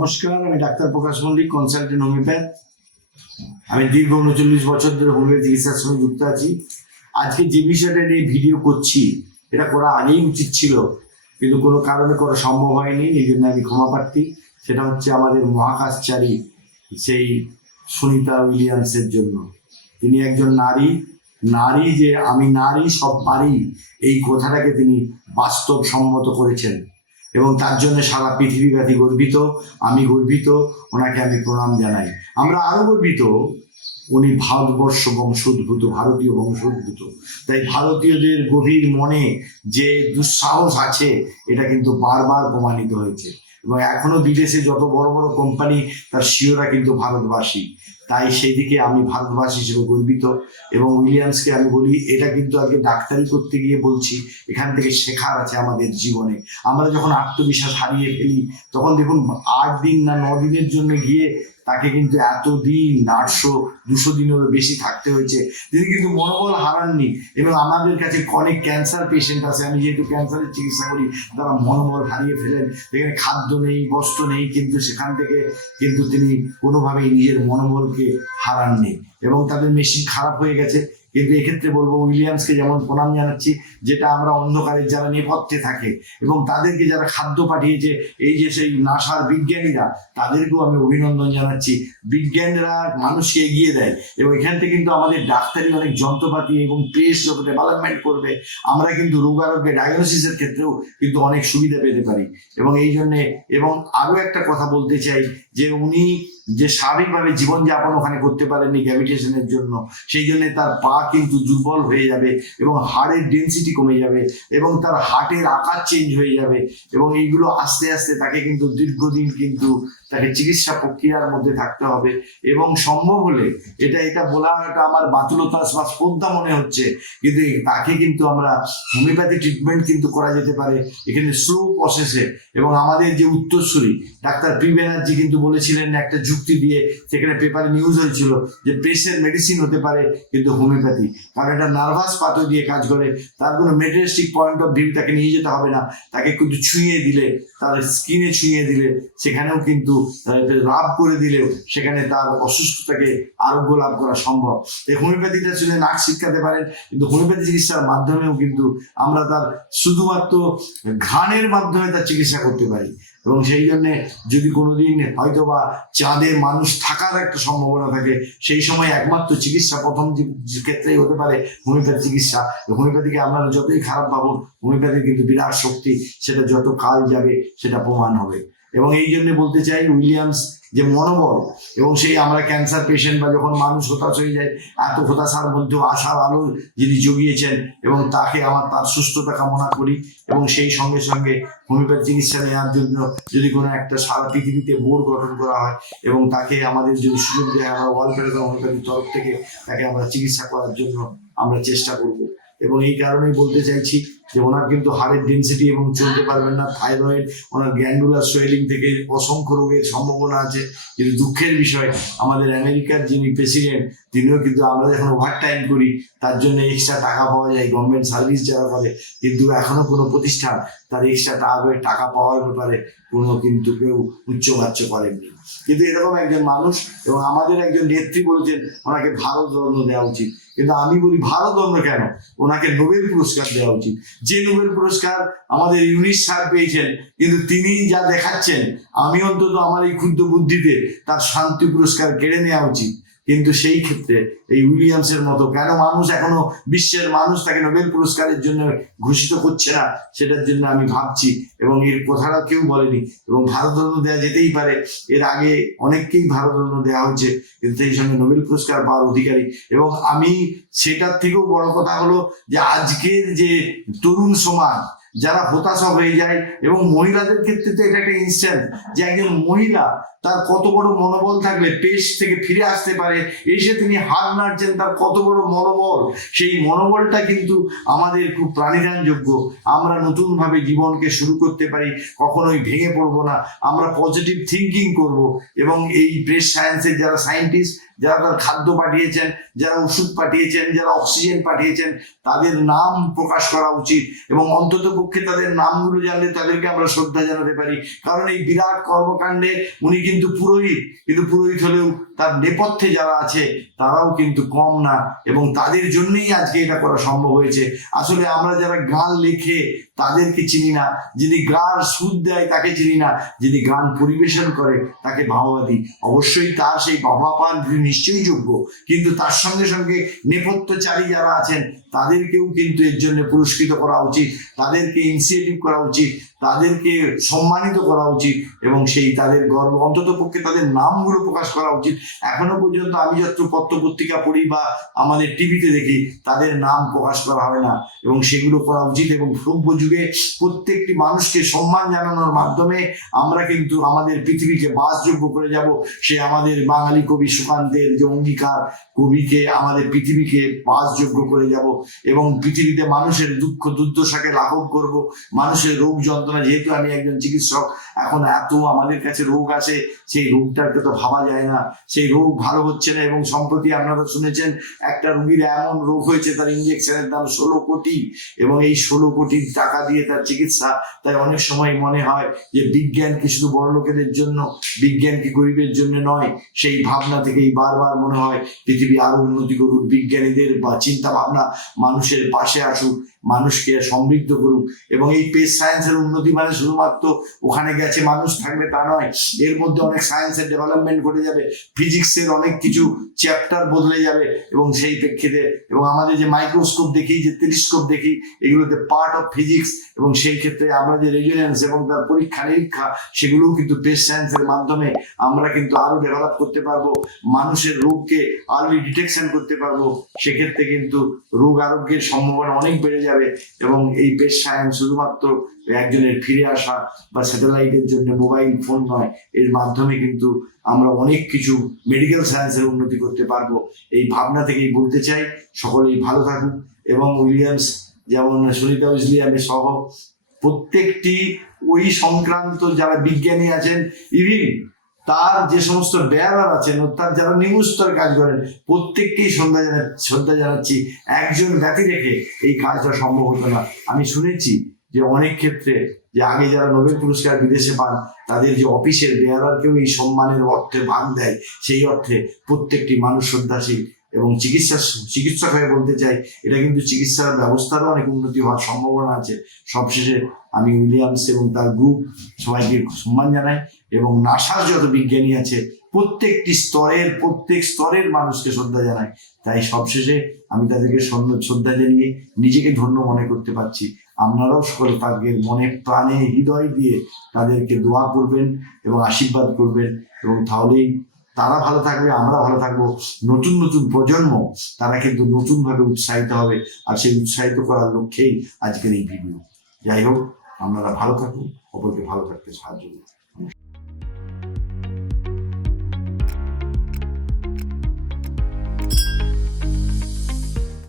নমস্কার, আমি doctor Prakash Mallick consultant homeopath আমি দীর্ঘ উনচল্লিশ বছর ধরে হোমিওপ্যাথি চিকিৎসার সঙ্গে যুক্ত আছি। আজকে যে বিষয়টা নিয়ে ভিডিও করছি, এটা করা আগেই উচিত ছিল, কিন্তু কোনো কারণে করা সম্ভব হয়নি, এই জন্য আমি ক্ষমা প্রার্থী। সেটা হচ্ছে আমাদের মহাকাশচারী, সেই সুনিতা উইলিয়ামসের জন্য। তিনি একজন নারী নারী যে আমি নারী সব পারি, এই কথাটাকে তিনি বাস্তবসম্মত করেছেন। এবং তার জন্য সারা পৃথিবীব্যাপী গর্বিত, আমি গর্বিত, ওনাকে আমি প্রণাম জানাই। আমরা আরও গর্বিত, উনি ভারতবর্ষ বংশোদ্ভূত, ভারতীয় বংশোদ্ভূত। তাই ভারতীয়দের গভীর মনে যে দুঃসাহস আছে, এটা কিন্তু বারবার প্রমাণিত হয়েছে। এবং এখনও বিদেশে যত বড় বড় কোম্পানি, তার শিওরা কিন্তু ভারতবাসী। তাই সেই দিকে আমি ভারতবাসী হিসেবে গর্বিত এবং উইলিয়ামসকে আমি বলি, এটা কিন্তু আজকে ডাক্তারি করতে গিয়ে বলছি, এখান থেকে শেখার আছে আমাদের জীবনে। আমরা যখন আত্মবিশ্বাস হারিয়ে ফেলি, তখন দেখুন আট দিন না ন দিনের জন্য গিয়ে তাকে কিন্তু এতদিন আটশো দুশো দিনেরও বেশি থাকতে হয়েছে। তিনি কিন্তু মনোবল হারাননি এবং আমাদের কাছে অনেক ক্যান্সার পেশেন্ট আছে। আমি যেহেতু ক্যান্সারের চিকিৎসা করি, তারা মনোবল হারিয়ে ফেলেন। এখানে খাদ্য নেই, বস্ত্র নেই, কিন্তু সেখান থেকে কিন্তু তিনি কোনোভাবেই নিজের মনোবলকে হারাননি এবং তাদের মেশিন খারাপ হয়ে গেছে। কিন্তু এক্ষেত্রে বলব, উইলিয়ামসকে যেমন প্রণাম জানাচ্ছি, যেটা আমরা অন্ধকারের যারা নেপথ্যে থাকে এবং তাদেরকে যারা খাদ্য পাঠিয়েছে, এই যে সেই নাসার বিজ্ঞানীরা, তাদেরকেও আমি অভিনন্দন জানাচ্ছি। বিজ্ঞানীরা মানুষকে এগিয়ে দেয় এবং এখান থেকে কিন্তু আমাদের ডাক্তারি অনেক যন্ত্রপাতি এবং প্রেস যত ডেভেলপমেন্ট করবে, আমরা কিন্তু রোগ রোগারোগ্যের ডায়াগনোসিসের ক্ষেত্রেও কিন্তু অনেক সুবিধা পেতে পারি। এবং এই জন্যে, এবং আরও একটা কথা বলতে চাই যে উনি যে স্বাভাবিকভাবে জীবনযাপন ওখানে করতে পারেননি গ্র্যাভিটেশনের জন্য, সেই জন্য তার পা কিন্তু দুর্বল হয়ে যাবে এবং হাড়ের ডেন্সিটি কমে যাবে এবং তার হার্টের আকার চেঞ্জ হয়ে যাবে এবং এইগুলো আস্তে আস্তে তাকে কিন্তু দীর্ঘদিন কিন্তু তাকে চিকিৎসা প্রক্রিয়ার মধ্যে থাকতে হবে। এবং সম্ভব হলে এটা এটা বলা বলাটা আমার বাতুলতা বা শ্রদ্ধা মনে হচ্ছে। কিন্তু তাকে কিন্তু আমরা হোমিওপ্যাথি ট্রিটমেন্ট কিন্তু করা যেতে পারে এখানে স্লো প্রসেসে এবং আমাদের যে উত্তরসূরি, ডাক্তার পি ব্যানার্জি কিন্তু বলেছিলেন একটা যুক্তি দিয়ে, সেখানে পেপারে নিউজ হয়েছিল যে প্রেসের মেডিসিন হতে পারে কিন্তু হোমিওপ্যাথি। কারণ এটা নার্ভাস পাথর দিয়ে কাজ করে, তার কোনো মেটেরিস্টিক পয়েন্ট অফ ভিউ তাকে নিয়ে যেতে হবে না। তাকে কিন্তু ছুঁয়ে দিলে, তার স্কিনে ছুঁয়ে দিলে, সেখানেও কিন্তু লাভ করে দিলেও সেখানে তার অসুস্থতাকে আরোগ্য লাভ করা সম্ভব। এই হোমিওপ্যাথিটা শুনে নাক শিক্ষাতে পারেন, কিন্তু হোমিওপ্যাথি চিকিৎসার মাধ্যমেও কিন্তু আমরা তার শুধুমাত্র ঘানের মাধ্যমে তার চিকিৎসা করতে পারি। এবং সেই জন্যে যদি কোনোদিন হয়তো বা চাঁদে মানুষ থাকার একটা সম্ভাবনা থাকে, সেই সময় একমাত্র চিকিৎসা প্রথম ক্ষেত্রেই হতে পারে হোমিওপ্যাথি চিকিৎসা। হোমিওপ্যাথিকে আপনারা যতই খারাপ ভাবুন হোমিওপ্যাথি কিন্তু বিরাট শক্তি, সেটা যত কাল যাবে সেটা প্রমাণ হবে। এবং এই জন্য বলতে চাই উইলিয়ামস যে মনোবল এবং সেই আমরা ক্যান্সার পেশেন্ট বা যখন মানুষ হতাশ হয়ে যায় এত হতাশার মধ্যেও আশার আলো যিনি জগিয়েছেন এবং তাকে আমার তার সুস্থতা কামনা করি এবং সেই সঙ্গে সঙ্গে হোমিওপ্যাথি চিকিৎসা নেওয়ার জন্য যদি কোনো একটা সারা পৃথিবীতে বোর্ড গঠন করা হয় এবং তাকে আমাদের যদি সুযোগ দেয়, আমরা ওয়ার্ল্ড হোমিওপ্যাথির তরফ থেকে তাকে আমরা চিকিৎসা করার জন্য আমরা চেষ্টা করব। এবং এই কারণেই বলতে চাইছি যে ওনার কিন্তু হাড়ের ডেন্সিটি এবং চলতে পারবেন না থাইরয়েড ওনার গ্যান্ডুলার সোয়েলিং থেকে অসংখ্য রোগের সম্ভাবনা আছে। কিন্তু দুঃখের বিষয়, আমাদের আমেরিকার যিনি প্রেসিডেন্ট তিনিও কিন্তু আমরা যখন ওভার টাইম করি, তার জন্য এক্সট্রা টাকা পাওয়া যায় গভর্নমেন্ট সার্ভিস যারা করে, কিন্তু এখনও কোনো প্রতিষ্ঠান তার এক্সট্রা টাকা টাকা পাওয়ার ব্যাপারে কোনো কিন্তু কেউ উচ্চবাচ্য করেননি। কিন্তু এরকম একজন মানুষ এবং আমাদের একজন নেত্রী বলছেন, ওনাকে ভারত রত্ন দেওয়া উচিত। কিন্তু আমি বলি, ভারত রত্ন কেন? ওনাকে নোবেল পুরস্কার দেওয়া উচিত। যে নোবেল পুরস্কার আমাদের ইউনিস স্যার পেয়েছেন, কিন্তু তিনি যা দেখাচ্ছেন, আমি অন্তত আমার এই ক্ষুদ্র বুদ্ধিতে তার শান্তি পুরস্কার কেড়ে নেওয়া উচিত। কিন্তু সেই ক্ষেত্রে এই উইলিয়ামসের মতো কেন মানুষ এখনও বিশ্বের মানুষ তাকে নোবেল পুরস্কারের জন্য ঘোষিত করছে না, সেটার জন্য আমি ভাবছি এবং এর কথাটা কেউ বলেনি এবং ভারতরত্ন দেওয়া যেতেই পারে। এর আগে অনেককেই ভারতরত্ন দেওয়া হচ্ছে কিন্তু সেই সঙ্গে নোবেল পুরস্কার পাওয়ার অধিকারী। এবং আমি সেটার থেকেও বড় কথা হলো যে আজকের যে তরুণ সমাজ, যারা হতাশা হয়ে যায় এবং মহিলাদের ক্ষেত্রে তো এটা একটা ইনস্ট্যান্ট যে একজন মহিলা তার কত বড় মনোবল থাকলে পেশ থেকে ফিরে আসতে পারে, এসে তিনি হাত নাড়ছেন তার কত বড় মনোবল। সেই মনোবলটা কিন্তু আমাদের খুব প্রাণীদানযোগ্য আমরা নতুনভাবে জীবনকে শুরু করতে পারি, কখনোই ভেঙে পড়ব না। আমরা পজিটিভ থিঙ্কিং করব এবং এই ব্রেস্ট সায়েন্সের যারা সায়েন্টিস্ট যারা তার খাদ্য পাঠিয়েছেন, যারা ওষুধ পাঠিয়েছেন, যারা অক্সিজেন পাঠিয়েছেন, তাদের নাম প্রকাশ করা উচিত এবং অন্তত পক্ষে তাদের নামগুলো জানলে তাদেরকে আমরা শ্রদ্ধা জানাতে পারি। কারণ এই বিরাট কর্মকাণ্ডে উনি কিন্তু পুরোহিত কিন্তু পুরোহিত হলেও তার নেপথ্যে যারা আছে, তারাও কিন্তু কম না। এবং তাদের জন্যই আজকে এটা করা সম্ভব হয়েছে। আসলে আমরা যারা গান লেখে তাদেরকে চিনি না। যিনি গান সুদ দেয়, তাকে চিনি না। যিনি গান পরিবেশন করে, তাকে ভাবা দিই। অবশ্যই তার সেই বাবা পান নিশ্চয়ই যোগ্য। কিন্তু তার সঙ্গে সঙ্গে নেপথ্যচারী যারা আছেন, তাদেরকেও কিন্তু এর জন্য পুরস্কৃত করা উচিত। তাদেরকে ইনিশিয়েটিভ করা উচিত। তাদেরকে সম্মানিত করা উচিত। এবং সেই তাদের গর্ব, অন্তত পক্ষে তাদের নামগুলো প্রকাশ করা উচিত। এখনও পর্যন্ত আমি যত পত্র পত্রিকা পড়ি বা আমাদের টিভিতে দেখি, তাদের নাম প্রকাশ করা হয় না। এবং সেগুলো করা উচিত এবং সভ্য যুগে প্রত্যেকটি মানুষকে সম্মান জানানোর মাধ্যমে আমরা কিন্তু আমাদের পৃথিবীকে বাসযোগ্য করে যাব। সে আমাদের বাঙালি কবি সুকান্তের যে অঙ্গীকার কবিকে আমাদের পৃথিবীকে বাসযোগ্য করে যাব এবং পৃথিবীতে মানুষের দুঃখ দুর্দশাকে লাঘব করব। মানুষের রোগ যন্ত্রণা, যেহেতু আমি একজন চিকিৎসক এখন এত আমাদের কাছে রোগ আছে, সেই রোগটাকে তো ভাবা যায় না। সেই রোগ ভালো হচ্ছে না এবং সম্প্রতি আপনারা শুনেছেন, একটা রুগীর এমন রোগ হয়েছে, তার ইঞ্জেকশনের দাম ষোলো কোটি এবং এই ষোলো কোটি টাকা দিয়ে তার চিকিৎসা। তাই অনেক সময় মনে হয় যে বিজ্ঞান কি শুধু বড় লোকেদের জন্য, বিজ্ঞান কি গরিবের জন্য নয়, সেই ভাবনা থেকেই বারবার মনে হয় পৃথিবী আরও উন্নতি করুক, বিজ্ঞানীদের বা চিন্তা ভাবনা মানুষের পাশে আসুক, মানুষকে সমৃদ্ধ করুক। এবং এই পেস সায়েন্সের উন্নতি মানে শুধুমাত্র ওখানে গেছে মানুষ থাকবে তা নয়। এর মধ্যে অনেক সায়েন্সের ডেভেলপমেন্ট ঘটে যাবে ফিজিক্সের অনেক কিছু চ্যাপ্টার বদলে যাবে এবং সেই প্রেক্ষিতে এবং আমাদের যে মাইক্রোস্কোপ দেখি, যে টেলিস্কোপ দেখি, এগুলোতে পার্ট অফ ফিজিক্স এবং সেই ক্ষেত্রে আমরা যে রেজুলেন্স এবং তার পরীক্ষা নিরীক্ষা, সেগুলোও কিন্তু পেস সায়েন্সের মাধ্যমে আমরা কিন্তু আরও ডেভেলপ করতে পারব। মানুষের রোগকে আর্লি ডিটেকশন করতে পারব। সেক্ষেত্রে কিন্তু রোগ আরোগ্যের সম্ভাবনা অনেক বেড়ে যাবে এবং এই পেস সায়েন্স শুধুমাত্র একজনের ফিরে আসা বা স্যাটেলাইটের জন্য মোবাইল ফোন নয়, এর মাধ্যমে কিন্তু আমরা অনেক কিছু মেডিকেল সায়েন্সের উন্নতি করতে পারব। এই ভাবনা থেকেই বলতে চাই, সকলেই ভালো থাকুক এবং উইলিয়ামস যেমন সুনিতা উইলিয়ামের সহ প্রত্যেকটি ওই সংক্রান্ত যারা বিজ্ঞানী আছেন ইভিন তার যে সমস্ত বেয়ারার আছেন তার যারা নিমুস্তর কাজ করেন, প্রত্যেককেই শ্রদ্ধা জানা, শ্রদ্ধা জানাচ্ছি। একজন ব্যক্তি রেখে এই কাজটা সম্ভব হতো না। আমি শুনেছি যে অনেক ক্ষেত্রে যে আগে যারা নোবেল পুরস্কার বিদেশে পান, তাদের যে অফিসের বেয়ারারকেও এই সম্মানের অর্থে ভাগ দেয়, সেই অর্থে প্রত্যেকটি মানুষ শ্রদ্ধাশীল এবং চিকিৎসা চিকিৎসক হয়ে বলতে চাই, এটা কিন্তু চিকিৎসার ব্যবস্থারও অনেক উন্নতি হওয়ার সম্ভাবনা আছে। সবশেষে আমি উইলিয়ামস এবং তার গ্রুপ সবাইকে সম্মান জানাই এবং নাসার যত বিজ্ঞানী আছে প্রত্যেকটি স্তরের, প্রত্যেক স্তরের মানুষকে শ্রদ্ধা জানাই। তাই সবশেষে আমি তাদেরকে শ্রদ্ধা জানিয়ে নিজেকে ধন্য মনে করতে পারছি। আপনারাও সকলে তাদের মনে, প্রাণে হৃদয় দিয়ে তাদেরকে দোয়া করবেন এবং আশীর্বাদ করবেন এবং তাহলেই তারা ভালো থাকবে, আমরা ভালো থাকব। নতুন নতুন প্রজন্ম, তারা কিন্তু নতুনভাবে উৎসাহিত হবে আর সেই উৎসাহিত করার লক্ষ্যেই আজকের এই ভিডিও যাই হোক, আপনারা ভালো থাকুন, অপরকে ভালো থাকতে সাহায্য করুন।